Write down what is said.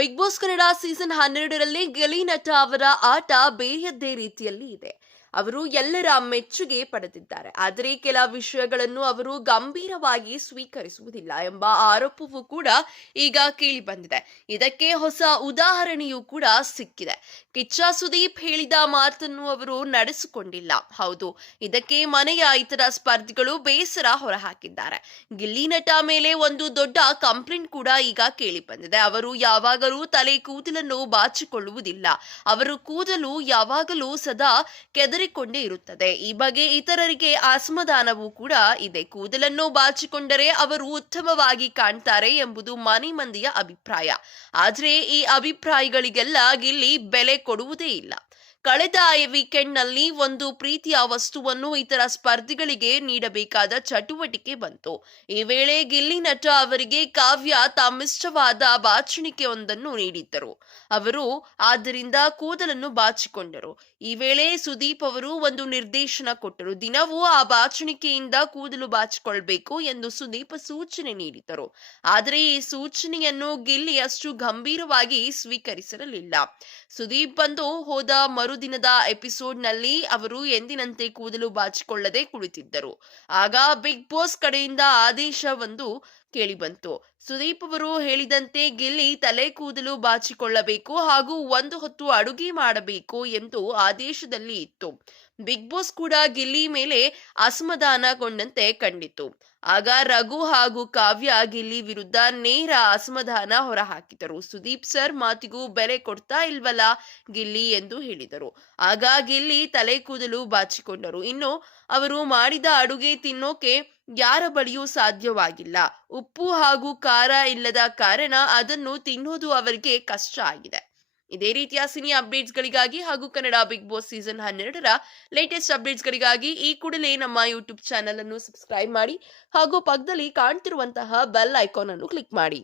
Big Boss Kannada season 12ರಲ್ಲಿ ಗಿಲ್ಲಿ ನಟ ಅವರ ಆಟ ಬೇರೆಯದ್ದೇ ರೀತಿಯಲ್ಲಿ ಇದೆ. ಅವರು ಎಲ್ಲರ ಮೆಚ್ಚುಗೆ ಪಡೆದಿದ್ದಾರೆ. ಆದರೆ ಕೆಲ ವಿಷಯಗಳನ್ನು ಅವರು ಗಂಭೀರವಾಗಿ ಸ್ವೀಕರಿಸುವುದಿಲ್ಲ ಎಂಬ ಆರೋಪವೂ ಕೂಡ ಈಗ ಕೇಳಿ ಬಂದಿದೆ. ಇದಕ್ಕೆ ಹೊಸ ಉದಾಹರಣೆಯೂ ಕೂಡ ಸಿಕ್ಕಿದೆ. ಕಿಚ್ಚ ಸುದೀಪ್ ಹೇಳಿದ ಮಾತನ್ನು ಅವರು ನಡೆಸಿಕೊಂಡಿಲ್ಲ. ಹೌದು, ಇದಕ್ಕೆ ಮನೆಯ ಇತರ ಸ್ಪರ್ಧಿಗಳು ಬೇಸರ ಹೊರಹಾಕಿದ್ದಾರೆ. ಗಿಲ್ಲಿ ನಟ ಮೇಲೆ ಒಂದು ದೊಡ್ಡ ಕಂಪ್ಲೇಂಟ್ ಕೂಡ ಈಗ ಕೇಳಿ ಬಂದಿದೆ. ಅವರು ಯಾವಾಗಲೂ ತಲೆ ಕೂದಲನ್ನು ಬಾಚಿಕೊಳ್ಳುವುದಿಲ್ಲ. ಅವರು ಕೂದಲು ಯಾವಾಗಲೂ ಸದಾ ಕೆದರಿಕೊಂಡೇ ಇರುತ್ತದೆ. ಈ ಬಗ್ಗೆ ಇತರರಿಗೆ ಅಸಮಾಧಾನವೂ ಕೂಡ ಇದೆ. ಕೂದಲನ್ನು ಬಾಚಿಕೊಂಡರೆ ಅವರು ಉತ್ತಮವಾಗಿ ಕಾಣ್ತಾರೆ ಎಂಬುದು ಮನೆ ಮಂದಿಯ ಅಭಿಪ್ರಾಯ. ಆದ್ರೆ ಈ ಅಭಿಪ್ರಾಯಗಳಿಗೆಲ್ಲ ಗಿಲ್ಲಿ ಬೆಲೆ ಕೊಡುವುದೇ ಇಲ್ಲ. ಕಳೆದ ವೀಕೆಂಡ್ ನಲ್ಲಿ ಒಂದು ಪ್ರೀತಿಯ ವಸ್ತುವನ್ನು ಇತರ ಸ್ಪರ್ಧಿಗಳಿಗೆ ನೀಡಬೇಕಾದ ಚಟುವಟಿಕೆ ಬಂತು. ಈ ವೇಳೆ ಗಿಲ್ಲಿ ನಟ ಅವರಿಗೆ ಕಾವ್ಯ ತಮ್ಮಿಷ್ಟವಾದ ಬಾಚಣಿಕೆಯೊಂದನ್ನು ನೀಡಿದ್ದರು. ಅವರು ಆದ್ದರಿಂದ ಕೂದಲನ್ನು ಬಾಚಿಕೊಂಡರು. ಈ ವೇಳೆ ಸುದೀಪ್ ಅವರು ಒಂದು ನಿರ್ದೇಶನ ಕೊಟ್ಟರು. ದಿನವೂ ಆ ಬಾಚಣಿಕೆಯಿಂದ ಕೂದಲು ಬಾಚಿಕೊಳ್ಬೇಕು ಎಂದು ಸುದೀಪ್ ಸೂಚನೆ ನೀಡಿದರು. ಆದರೆ ಈ ಸೂಚನೆಯನ್ನು ಗಿಲ್ಲಿ ಅಷ್ಟು ಗಂಭೀರವಾಗಿ ಸ್ವೀಕರಿಸಿರಲಿಲ್ಲ. ಸುದೀಪ್ ಬಂದು ಹೋದ ಮರುದಿನದ ಎಪಿಸೋಡ್ನಲ್ಲಿ ಅವರು ಎಂದಿನಂತೆ ಕೂದಲು ಬಾಚಿಕೊಳ್ಳದೆ ಕುಳಿತಿದ್ದರು. ಆಗ ಬಿಗ್ ಬಾಸ್ ಕಡೆಯಿಂದ ಆದೇಶವೊಂದು ಕೇಳಿಬಂತು. ಸುದೀಪ್ ಅವರು ಹೇಳಿದಂತೆ ಗಿಲ್ಲಿ ತಲೆ ಕೂದಲು ಬಾಚಿಕೊಳ್ಳಬೇಕು ಹಾಗೂ ಒಂದು ಹೊತ್ತು ಅಡುಗೆ ಮಾಡಬೇಕು ಎಂದು ಆದೇಶದಲ್ಲಿ ಇತ್ತು. ಬಿಗ್ ಬಾಸ್ ಕೂಡ ಗಿಲ್ಲಿ ಮೇಲೆ ಅಸಮಾಧಾನಗೊಂಡಂತೆ ಕಂಡಿತು. ಆಗ ರಘು ಹಾಗೂ ಕಾವ್ಯ ಗಿಲ್ಲಿ ವಿರುದ್ಧ ನೇರ ಅಸಮಾಧಾನ ಹೊರಹಾಕಿದರು. ಸುದೀಪ್ ಸರ್ ಮಾತಿಗೂ ಬೆಲೆ ಕೊಡ್ತಾ ಇಲ್ವಲ್ಲ ಗಿಲ್ಲಿ ಎಂದು ಹೇಳಿದರು. ಆಗ ಗಿಲ್ಲಿ ತಲೆ ಕೂದಲು ಬಾಚಿಕೊಂಡರು. ಇನ್ನು ಅವರು ಮಾಡಿದ ಅಡುಗೆ ತಿನ್ನೋಕೆ ಯಾರ ಬಳಿಯೂ ಸಾಧ್ಯವಾಗಿಲ್ಲ. ಉಪ್ಪು ಹಾಗೂ ಖಾರ ಇಲ್ಲದ ಕಾರಣ ಅದನ್ನು ತಿನ್ನೋದು ಅವರಿಗೆ ಕಷ್ಟ ಆಗಿದೆ. ಇದೇ ರೀತಿಯ ಸಿನಿ ಅಪ್ಡೇಟ್ಸ್ಗಳಿಗಾಗಿ ಹಾಗೂ ಕನ್ನಡ ಬಿಗ್ ಬಾಸ್ ಸೀಸನ್ 12ರ ಲೇಟೆಸ್ಟ್ ಅಪ್ಡೇಟ್ಸ್ಗಳಿಗಾಗಿ ಈ ಕೂಡಲೇ ನಮ್ಮ ಯೂಟ್ಯೂಬ್ ಚಾನೆಲ್ ಅನ್ನು ಸಬ್ಸ್ಕ್ರೈಬ್ ಮಾಡಿ ಹಾಗೂ ಪಕ್ಕದಲ್ಲಿ ಕಾಣ್ತಿರುವಂತಹ ಬೆಲ್ ಐಕಾನ್ ಅನ್ನು ಕ್ಲಿಕ್ ಮಾಡಿ.